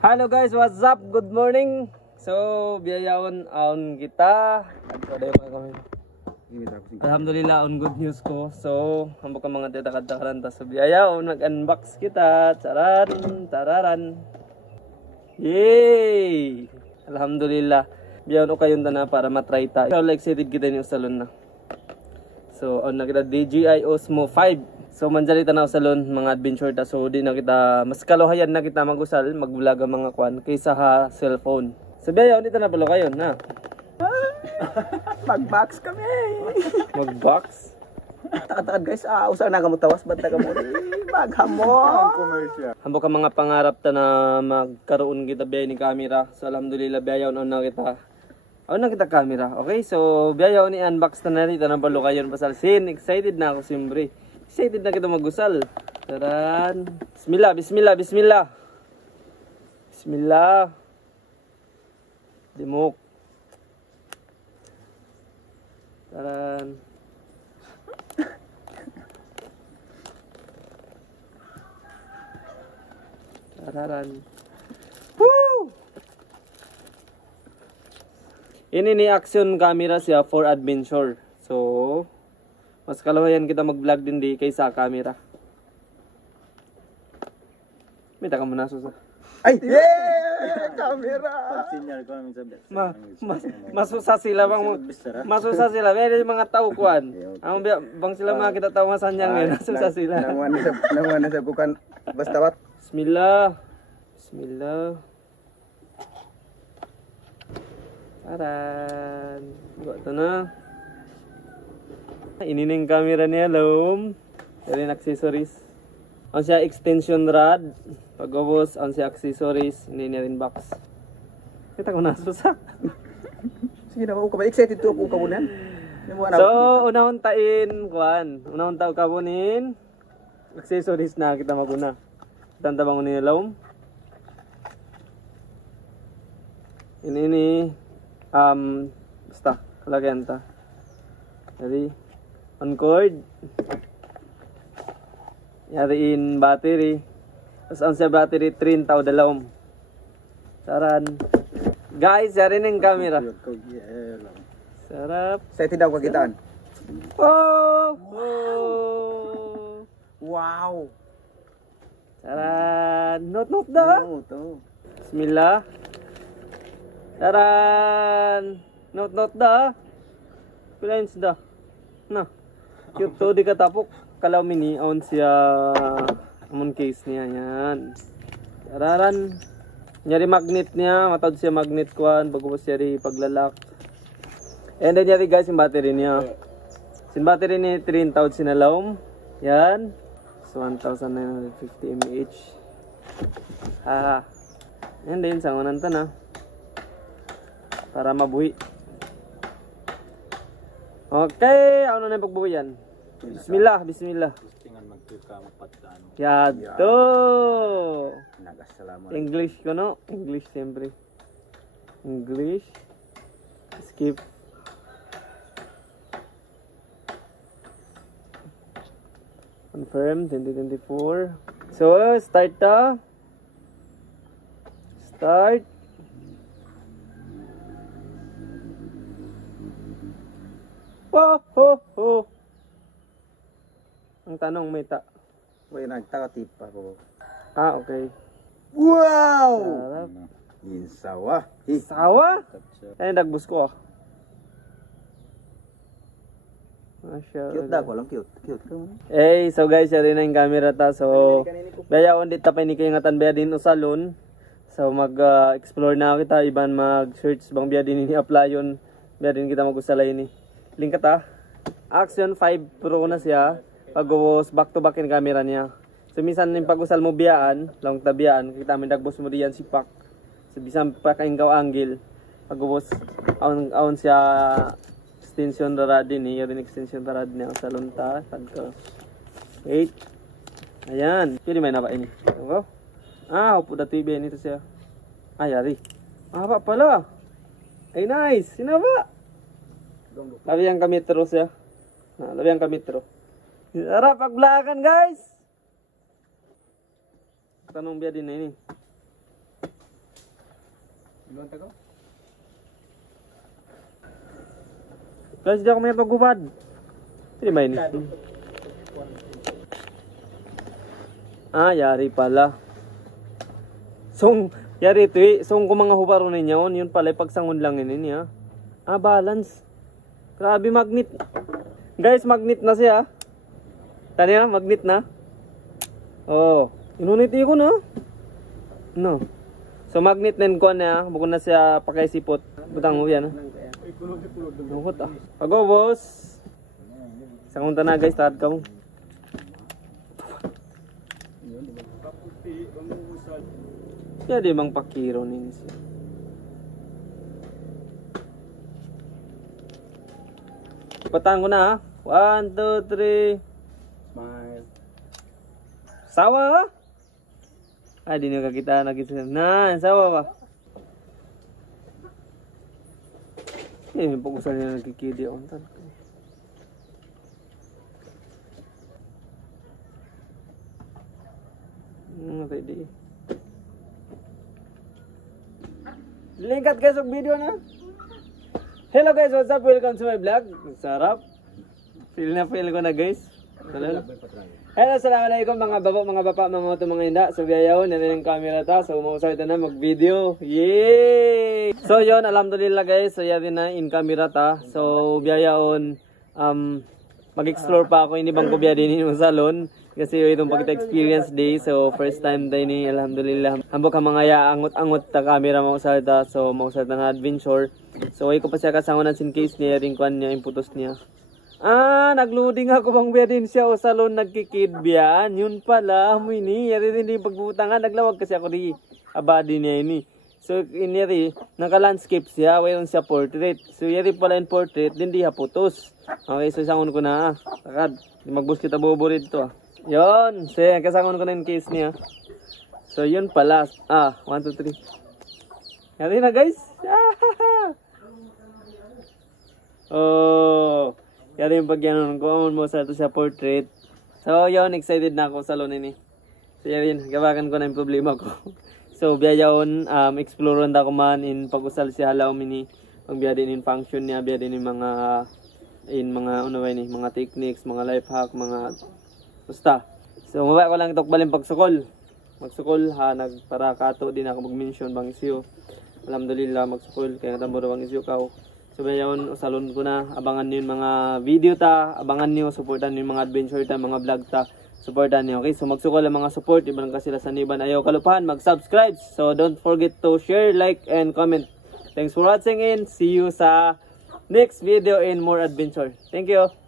Hello guys, what's up? Good morning. So, biyayawon aon kita. Alhamdulillah on good news ko. So, hambok ang mga detakad-takaran ta. So, biyayawon nag-unbox kita. Tararan, tararan. Yay! Alhamdulillah. Biyawon o kayon na para matry ta. So, excited kita ni salon na. So, on na kita DJI Osmo 5. So manjali tanaw salon mga adventure ta, so di na kita mas kalohayan na kita magusal mag-vlog ang mga kwan kaysa ha cellphone. So biyaw dito na pala kayo na. Mag-box kami. Mag-box. Takad-takad guys, usa na kamo tawas banta kamo. Maghamon commercial. Hambok ang mga pangarap ta na magkaroon kita biyaw ni camera. So alhamdulillah biyaw na kita. Na kita camera. Okay, so biyaw ni unbox na dito na pala kayo pasal sin. Excited na ako simbre. Excited na kita magusal. Taran. Bismillah, bismillah, bismillah. Bismillah. Dimok. Taran. Tararan. Woo! Ini ni action camera siya for adventure. So, mas kalawayan kita mag-vlog din di kaysa camera. May taka mo na susa. Ay, yeah! Camera! Pag-sinyal ko namin sabi. Masusa sila bang masusa sila pero yung mga tao kuan. Ang bang sila mga kita tao masanyang ngayon. Masusa sila. Nangwan na sa bukan basta wat. Bismillah. Bismillah. Taran. Ito na. Ini ning camera niya, lom. Dari accessories. Ang siya extension rod. Pagkabos, ang siya accessories. Ini niya rin box. Kita ko na susa. Sige na ako, excited to ako kabunan. So, unahon tain, kuan. Unahon tao kabunin. Accessories na kita maguna. Tanda bang ni lom. Ini basta kalagyan ta. Jadi on cord. Yari in battery. Tapos ang sa battery 3 tao dalawang. Saran. Guys, yari ng camera. Sarap. Excited ako kagitaan. Oh! Oh! Wow! Saran. Not da. To. Bismillah. Saran. Not da. Pilains da. Na. Cute to, di katapok. Kalaw mini on siya amon case niya yan. Tararan. Nyari magnet niya, matawad siya magnet kuan bago siya ri paglalak. And then nyari guys yung battery niya. Sin battery ni 3 tawad sinalawm. Yan. So 1950 mAh. And then sangunan ta na. Para mabuhi. Okay, ano na yung pagbuhay yan? Bismillah, bismillah. Tingnan magtuka mapatano. Yato! Nagasalamat. English ko no? English siyempre. English. Skip. Confirm, 2024. So, start ta. Start. Oh. Ang tanong may ta. Wait, nagtakatip pa ko. Okay. Wow! Sarap. Insawa. Sawa? Ay, nagbus ko ah. Cute da ko lang, cute. Cute ka mo. Eh, so guys, yari na yung camera ta. So, bayaon dito pa ni kayo nga tanbaya din o salon. So, mag-explore na kita. Iban mag-search bang biya din ini-applyon. Biya din kita mag-usalay ni. Link ka ta. Action 5 Pro na siya. Pag-uwas back to back yung camera niya. So minsan yung pag-usal mo biyaan, lang tabiyaan, kita mo dagbos mo diyan si Pak. So bisan pa kaingaw angle. Pag-uwas aon siya extension rod din eh. Yung extension rod niya sa lunta. Pagka 8. Ayan. Pili may napa ini. Ako. Upo da TV nito siya. Yari. Haba pala. Ay nice. Sinaba. Labi ang kametro siya. Labi ang kametro. Tara, pag-vlogan guys! Tanong biya din na ini. Guys, di ako may pagubad. Hindi ba yun? Ah, yari pala. Yari ito eh. Kung mga huparo ninyo, yun pala, pagsangon lang yun ha. Ah, balance. Grabe, magnet. Guys, magnet na siya. Tani ha, magnet na. Oh, inunit ko na. No. So, magnet din ko na, bukod na siya pakaisipot. Butang mo yan. Bukod ah. Pago, boss. Isang unta na guys, taad ka mo. Kaya di mang pakiro ninyo siya. Patahan ko na ha. 1, 2, 3. Smile. Sawa ha? Ah, di nyo kakita nakita. Nah, sawa ba? Eh, may pag-usal niya nagkikidi ako. Ready. Lingkat guys sa video na. Hello guys, what's up? Welcome to my vlog. Sarap. Feel ko na guys. Hello, assalamualaikum mga baba, mga bapa, mga moto, mga inda. So biyayahon, yan yung camera ta. So umausay ta na mag-video. Yay! So yon, alhamdulillah guys. So yan na in camera ta. So biyayahon, mag-explore pa ako. Hindi bang kubya din yung salon. Kasi itong pagkita experience day. So first time tayo ni alhamdulillah. Hambok ang mga angot-angot ta camera mausay ta. So mausay ta na adventure. So ay ko pa siya kasangonan sin case niya. Ring kwan niya, imputos niya. Ah, nagloading ako bang biya din siya o salon nagkikidbiyan. Yun pala, mo ini. Yari rin di pagbutangan. Naglawag kasi ako di abadi niya ini. So, iniri, naka-landscape siya. Wayon siya portrait. So, yari pala yung portrait. Din di haputos. Okay, so sangon ko na. Takad. Magbus kita bobo rito. Yun. So, kasangon ko na yung case niya. So, yun pala. Ah, 1, 2, 3. Yari na guys. Oh. Kaya yung pagyanon ko, mo sa ito siya portrait. So, yun, excited na ako sa salon ini. So, yun, gawakan ko na yung problema ko. So, biya yun, explore ronda ko man in pag-usal siya halaw mini. Pagbiya din in function niya, biya din in mga, ano ba ini, mga techniques, mga life hack, mga, basta. So, mabaya ko lang itok pagsukol. Magsukol, ha, para kato din ako mag-mention bang isyo. Alhamdulillah, magsukol, kaya natamburo bang isyo ka. So bayon, salon ko na, abangan niyo yung mga video ta, abangan niyo, supportan niyo yung mga adventure ta, mga vlog ta, supportan niyo, okay? So magsukol ang mga support, iba lang kasi sa Niban ayaw kalupahan, mag-subscribe, so don't forget to share, like, and comment. Thanks for watching and see you sa next video in more adventure. Thank you!